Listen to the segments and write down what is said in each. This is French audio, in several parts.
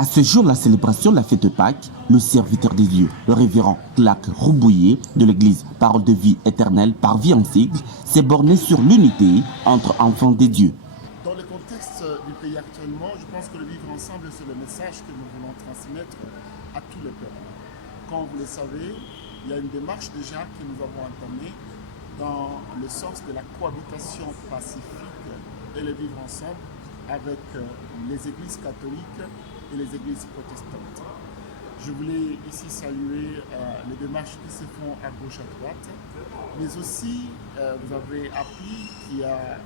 À ce jour, la célébration de la fête de Pâques, le serviteur des dieux, le révérend Clark Roubouillet de l'église Parole de vie éternelle par vie en sigle, s'est borné sur l'unité entre enfants des dieux. Dans le contexte du pays actuellement, je pense que le vivre ensemble, c'est le message que nous voulons transmettre à tous les peuples. Comme vous le savez, il y a une démarche déjà que nous avons entamée dans le sens de la cohabitation pacifique et le vivre ensemble avec les églises catholiques et les églises protestantes. Je voulais ici saluer les démarches qui se font à gauche, à droite, mais aussi vous avez appris qu'il y a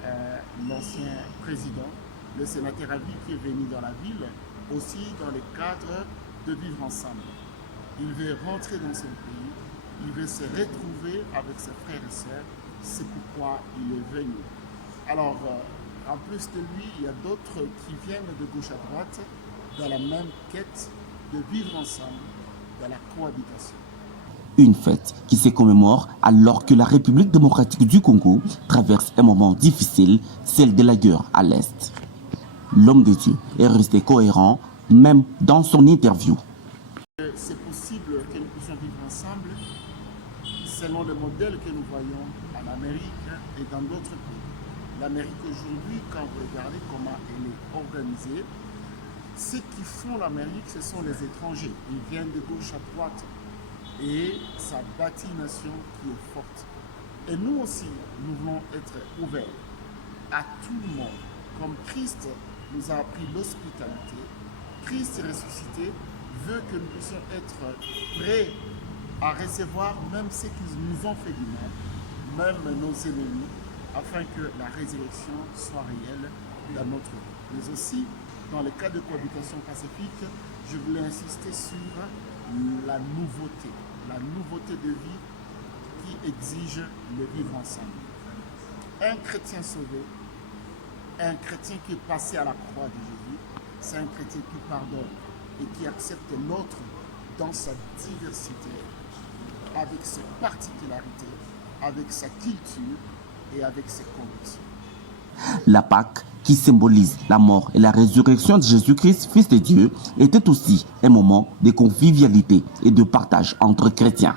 l'ancien président, le sénateur à vie qui est venu dans la ville, aussi dans le cadre de vivre ensemble. Il veut rentrer dans son pays, il veut se retrouver avec ses frères et sœurs, c'est pourquoi il est venu. Alors, en plus de lui, il y a d'autres qui viennent de gauche à droite dans la même quête de vivre ensemble, dans la cohabitation. Une fête qui se commémore alors que la République démocratique du Congo traverse un moment difficile, celle de la guerre à l'Est. L'homme de Dieu est resté cohérent, même dans son interview. C'est possible que nous puissions vivre ensemble selon le modèle que nous voyons en Amérique et dans d'autres pays. L'Amérique aujourd'hui, quand vous regardez comment elle est organisée, ceux qui font l'Amérique, ce sont les étrangers. Ils viennent de gauche à droite et ça bâtit une nation qui est forte. Et nous aussi, nous voulons être ouverts à tout le monde. Comme Christ nous a appris l'hospitalité, Christ ressuscité veut que nous puissions être prêts à recevoir même ceux qui nous ont fait du mal, même nos ennemis, afin que la résurrection soit réelle dans notre vie. Mais aussi, dans le cas de cohabitation pacifique, je voulais insister sur la nouveauté de vie qui exige le vivre ensemble. Un chrétien sauvé, un chrétien qui est passé à la croix de Jésus, c'est un chrétien qui pardonne et qui accepte l'autre dans sa diversité, avec ses particularités, avec sa culture et avec ses convictions. La Pâque, qui symbolise la mort et la résurrection de Jésus-Christ, Fils de Dieu, était aussi un moment de convivialité et de partage entre chrétiens.